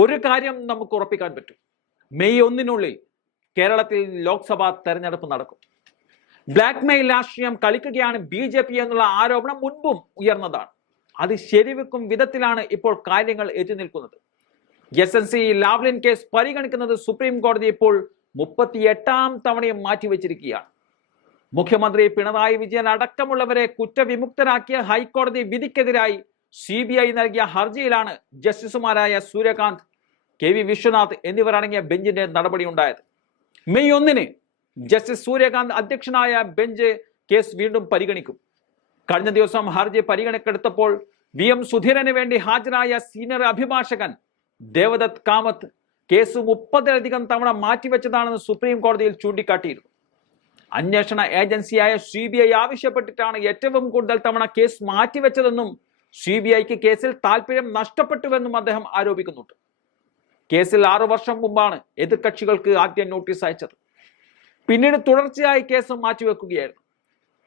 ഒരു കാര്യം നമുക്ക് ഉറപ്പിക്കാൻ പറ്റും, മെയ് 1 കേരളത്തിൽ ലോക്സഭാ തെരഞ്ഞെടുപ്പ് നടക്കും. ബ്ലാക്ക് മെയിൽ രാഷ്ട്രീയം കളിക്കുകയാണ് BJP എന്നുള്ള ആരോപണം മുൻപും ഉയർന്നതാണ്. അത് ശരിവെക്കും വിധത്തിലാണ് ഇപ്പോൾ കാര്യങ്ങൾ എത്തിനിൽക്കുന്നത്. SNC ലാവ്ലിൻ കേസ് പരിഗണിക്കുന്നത് സുപ്രീം കോടതി ഇപ്പോൾ 38ാം തവണയും മാറ്റിവെച്ചിരിക്കുകയാണ്. മുഖ്യമന്ത്രി പിണറായി വിജയൻ അടക്കമുള്ളവരെ കുറ്റവിമുക്തരാക്കിയ ഹൈക്കോടതി വിധിക്കെതിരായി CBI നൽകിയ ഹർജിയിലാണ് ജസ്റ്റിസുമാരായ സൂര്യകാന്ത്, KV വിശ്വനാഥ് എന്നിവർ അടങ്ങിയ ബെഞ്ചിന്റെ നടപടി ഉണ്ടായത്. മെയ് 1 ജസ്റ്റിസ് സൂര്യകാന്ത് അധ്യക്ഷനായ ബെഞ്ച് കേസ് വീണ്ടും പരിഗണിക്കും. കഴിഞ്ഞ ദിവസം ഹർജി പരിഗണക്കെടുത്തപ്പോൾ VM സുധീരന് വേണ്ടി ഹാജരായ സീനിയർ അഭിഭാഷകൻ ദേവദത്ത് കാമത്ത് കേസ് 30ലധികം തവണ മാറ്റിവെച്ചതാണെന്ന് സുപ്രീം കോടതിയിൽ ചൂണ്ടിക്കാട്ടിയിരുന്നു. അന്വേഷണ ഏജൻസിയായ CBI ആവശ്യപ്പെട്ടിട്ടാണ് ഏറ്റവും കൂടുതൽ തവണ കേസ് മാറ്റിവെച്ചതെന്നും CBIക്ക് കേസിൽ താല്പര്യം നഷ്ടപ്പെട്ടുവെന്നും അദ്ദേഹം ആരോപിക്കുന്നുണ്ട്. കേസിൽ 6 വർഷം മുമ്പാണ് എതിർകക്ഷികൾക്ക് ആദ്യം നോട്ടീസ് അയച്ചത്. പിന്നീട് തുടർച്ചയായി കേസ് മാറ്റിവെക്കുകയായിരുന്നു.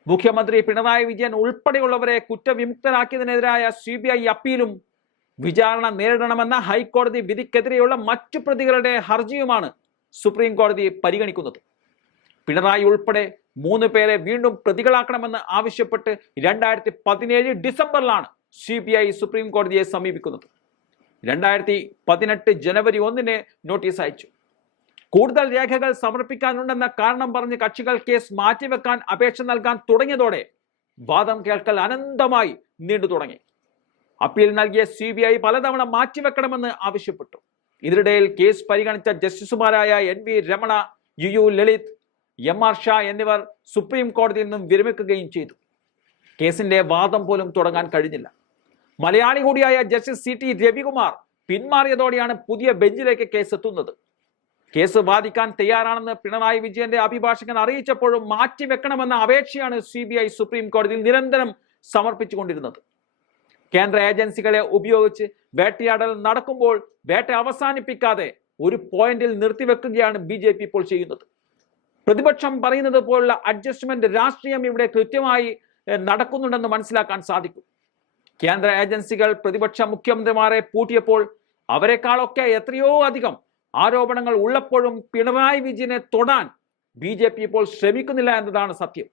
മുഖ്യമന്ത്രി പിണറായി വിജയൻ ഉൾപ്പെടെയുള്ളവരെ കുറ്റവിമുക്തരാക്കിയതിനെതിരായ CBI അപ്പീലും വിചാരണ നേരിടണമെന്ന ഹൈക്കോടതി വിധിക്കെതിരെയുള്ള മറ്റു പ്രതികളുടെ ഹർജിയുമാണ് സുപ്രീം കോടതി പരിഗണിക്കുന്നത്. പിണറായി ഉൾപ്പെടെ 3 പേരെ വീണ്ടും പ്രതികളാക്കണമെന്ന് ആവശ്യപ്പെട്ട് 2017 ഡിസംബറിലാണ് CBI സുപ്രീം കോടതിയെ സമീപിക്കുന്നത്. 2018 ജനുവരി 1 നോട്ടീസ് അയച്ചു. കൂടുതൽ രേഖകൾ സമർപ്പിക്കാനുണ്ടെന്ന കാരണം പറഞ്ഞ് കക്ഷികൾ കേസ് മാറ്റിവെക്കാൻ അപേക്ഷ നൽകാൻ തുടങ്ങിയതോടെ വാദം കേൾക്കൽ അനന്തമായി നീണ്ടു തുടങ്ങി. അപ്പീൽ നൽകിയ CBI പലതവണ മാറ്റിവെക്കണമെന്ന് ആവശ്യപ്പെട്ടു. ഇതിനിടയിൽ കേസ് പരിഗണിച്ച ജസ്റ്റിസുമാരായ NV Ramana, UU Lalit, MR Shah എന്നിവർ സുപ്രീം കോടതിയിൽ നിന്നും വിരമിക്കുകയും ചെയ്തു. കേസിന്റെ വാദം പോലും തുടങ്ങാൻ കഴിഞ്ഞില്ല. മലയാളി കൂടിയായ ജസ്റ്റിസ് CT രവികുമാർ പിന്മാറിയതോടെയാണ് പുതിയ ബെഞ്ചിലേക്ക് കേസ് എത്തുന്നത്. കേസ് വാദിക്കാൻ തയ്യാറാണെന്ന് പിണറായി വിജയന്റെ അഭിഭാഷകൻ അറിയിച്ചപ്പോഴും മാറ്റിവെക്കണമെന്ന അപേക്ഷയാണ് CBI സുപ്രീം കോടതിയിൽ നിരന്തരം സമർപ്പിച്ചുകൊണ്ടിരുന്നത്. കേന്ദ്ര ഏജൻസികളെ ഉപയോഗിച്ച് വേട്ടയാടൽ നടക്കുമ്പോൾ വേട്ട അവസാനിപ്പിക്കാതെ ഒരു പോയിന്റിൽ നിർത്തിവെക്കുകയാണ് BJP ഇപ്പോൾ ചെയ്യുന്നത്. പ്രതിപക്ഷം പറയുന്നത് പോലുള്ള അഡ്ജസ്റ്റ്മെന്റ് രാഷ്ട്രീയം ഇവിടെ കൃത്യമായി നടക്കുന്നുണ്ടെന്ന് മനസ്സിലാക്കാൻ സാധിക്കും. കേന്ദ്ര ഏജൻസികൾ പ്രതിപക്ഷ മുഖ്യമന്ത്രിമാരെ പൂട്ടിയപ്പോൾ അവരെക്കാളൊക്കെ എത്രയോ അധികം ആരോപണങ്ങൾ ഉള്ളപ്പോഴും പിണറായി വിജയനെ തൊടാൻ BJP ഇപ്പോൾ ശ്രമിക്കുന്നില്ല എന്നതാണ് സത്യം.